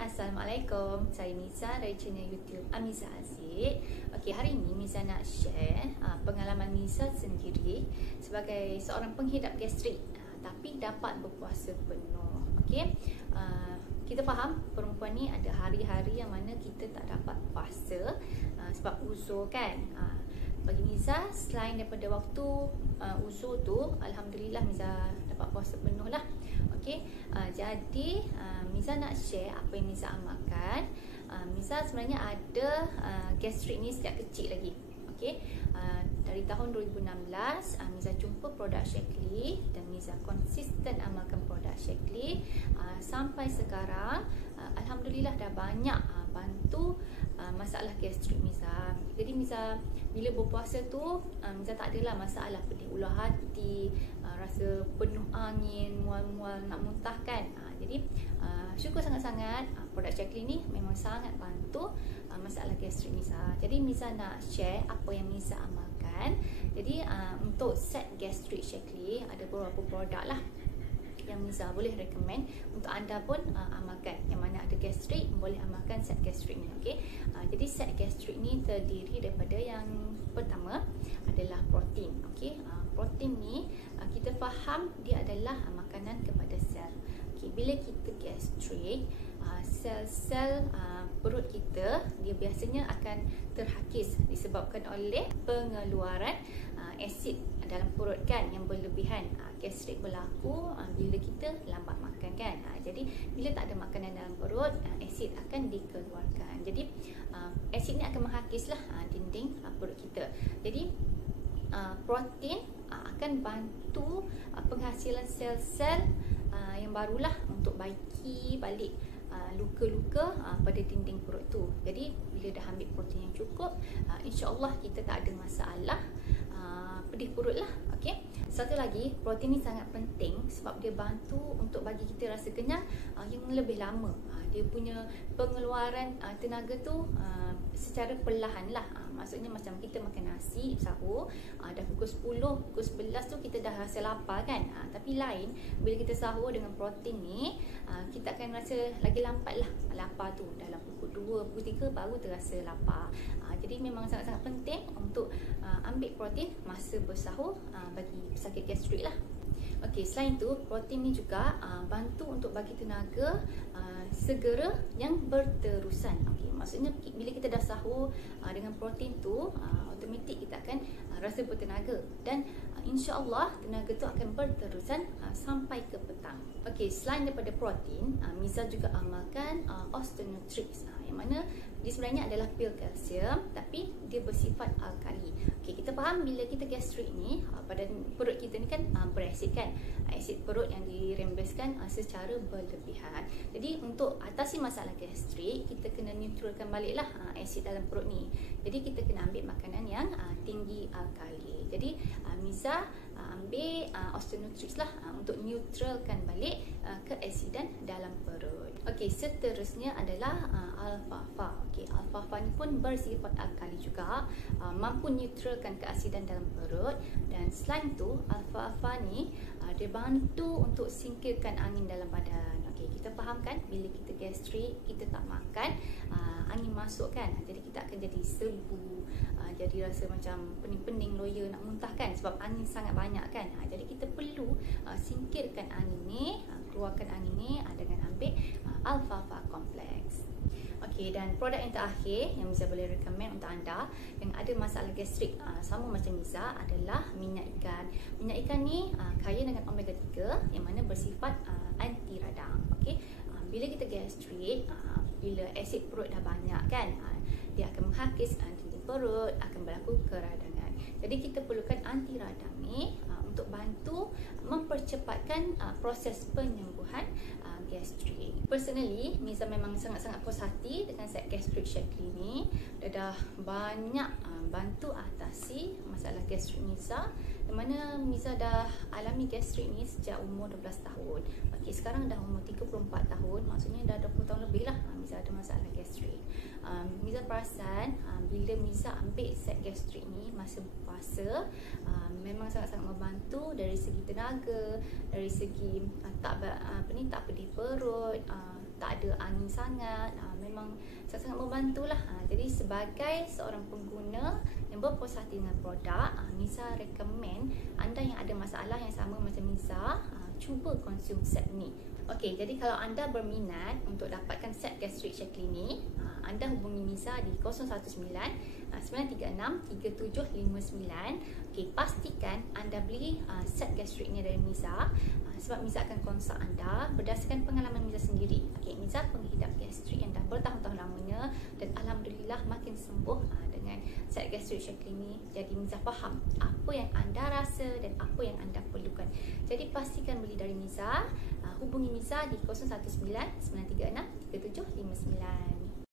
Assalamualaikum. Saya Miza dari channel YouTube Amiza Aziz. Okey, hari ini Miza nak share pengalaman Miza sendiri sebagai seorang penghidap gastrik tapi dapat berpuasa penuh. Okey. Kita faham perempuan ni ada hari-hari yang mana kita tak dapat puasa sebab uzur kan. Bagi Miza, selain daripada waktu uzur tu, alhamdulillah Miza dapat puasa penuh lah. Okey, jadi Miza nak share apa yang Miza amalkan. Miza sebenarnya ada gastrik ni sejak kecil lagi. Okey, dari tahun 2016 Miza jumpa produk Shaklee dan Miza konsisten amalkan produk Shaklee sampai sekarang. Alhamdulillah dah banyak bantu masalah gastrik Miza. Jadi Miza bila berpuasa tu Miza tak adalah masalah pedih ular hati, rasa penuh angin, mual-mual nak muntah kan. Jadi syukur sangat-sangat produk Shaklee ni memang sangat bantu masalah gastrik Miza. Jadi Miza nak share apa yang Miza amalkan. Jadi untuk set gastrik Shaklee ada beberapa produk lah yang Miza boleh recommend untuk anda pun amalkan. Yang mana ada gastrik boleh amalkan set gastrik ni. Okey. Jadi set gastrik ni terdiri daripada yang pertama adalah protein. Okey. Protein ni kita faham dia adalah makanan kepada sel. Okey, bila kita gastrik, sel-sel perut kita dia biasanya akan terhakis disebabkan oleh pengeluaran asid dalam perut kan yang berlebihan. Gastrik berlaku bila kita lambat makan kan. Jadi bila tak ada makanan dalam perut, asid akan dikeluarkan. Jadi asid ni akan menghakislah dinding perut kita. Jadi protein akan bantu penghasilan sel-sel yang barulah untuk baiki balik luka-luka pada dinding perut tu. Jadi bila dah ambil protein yang cukup, insya-Allah kita tak ada masalah pedih perut lah. Okey. Satu lagi, protein ni sangat penting sebab dia bantu untuk bagi kita rasa kenyang yang lebih lama. Dia punya pengeluaran tenaga tu secara perlahan lah. Maksudnya macam kita makan nasi sahur, dah pukul 10, pukul 11 tu kita dah rasa lapar kan. Tapi lain bila kita sahur dengan protein ni, kita akan rasa lagi lambat lah lapar tu. Dalam pukul 2, pukul 3 baru terasa lapar. Jadi memang sangat-sangat penting untuk ambil protein masa bersahur bagi pesakit gastrik lah. Okey, selain tu protein ni juga bantu untuk bagi tenaga segera yang berterusan. Okey, maksudnya bila kita dah sahur dengan protein tu, automatik kita akan rasa bertenaga dan insya-Allah tenaga tu akan berterusan sampai ke petang. Okey, selain daripada protein, Miza juga amalkan Osteonutrix yang mana dia sebenarnya adalah pil kalsium tapi dia bersifat alkali. Okey, kita faham bila kita gastrik ni pada perut kita ni kan berasid kan. Asid perut yang dirembeskan secara berlebihan. Jadi untuk atasi masalah gastrik, kita kena neutralkan baliklah asid dalam perut ni. Jadi kita kena ambil makanan yang tinggi alkali. Jadi Miza ambil Osteonutrix lah untuk neutralkan balik keasidan dalam perut. Okey, seterusnya adalah alfalfa. Okey, alfalfa ni pun bersifat alkali juga, mampu neutralkan keasidan dalam perut. Dan selain tu alfalfa ni dia bantu untuk singkirkan angin dalam badan. Okey, kita faham kan bila kita gastrik, kita tak makan, angin masuk kan. Jadi kita akan jadi sebu, jadi rasa macam pening-pening, loya nak muntah kan sebab angin sangat banyak kan. Jadi kita perlu singkirkan angin ni, keluarkan angin ni dengan ambil alfalfa kompleks. Okey, dan produk yang terakhir yang Miza boleh recommend untuk anda yang ada masalah gastrik sama macam Miza adalah minyak ikan. Minyak ikan ni kaya dengan omega 3 yang mana bersifat anti radang. Okey, bila kita gastrik, bila asid perut dah banyak kan, dia akan menghakis dinding perut, akan berlaku keradangan. Jadi kita perlukan anti radang ni untuk bantu mempercepatkan proses penyembuhan gastrik. Personally, Miza memang sangat-sangat puas hati dengan set gastrik Shaklee ni. Dia dah banyak bantu atasi masalah gastrik Miza. Yang mana Miza dah alami gastrik ni sejak umur 12 tahun. Okey, sekarang dah umur 34 tahun. Maksudnya dah 20 tahun lebih lah Miza ada masalah gastrik. Miza perasan bila Miza ambil set gastrik ni masa berpuasa, memang sangat-sangat membantu dari segi tenaga, dari segi tak pedih perut, tak ada angin sangat, memang sangat membantulah. Jadi sebagai seorang pengguna yang berpuas hati dengan produk, Miza recommend anda yang ada masalah yang sama macam Miza, cuba konsum set ni. Okey, jadi kalau anda berminat untuk dapatkan set gastrik Shaklee ni, anda hubungi Miza di 019 936 3759. Okey, pastikan anda beli set gastrik ni dari Miza, sebab Miza akan konsult anda berdasarkan pengalaman Miza sendiri. Okey, Miza penghidap gastrik yang dah bertahun-tahun lamanya dan alhamdulillah makin sembuh dengan set gastrik Shaklee ni. Jadi Miza faham apa yang anda rasa dan apa yang anda perlukan. Jadi pastikan beli dari Miza. Hubungi Miza di 019 936 3759.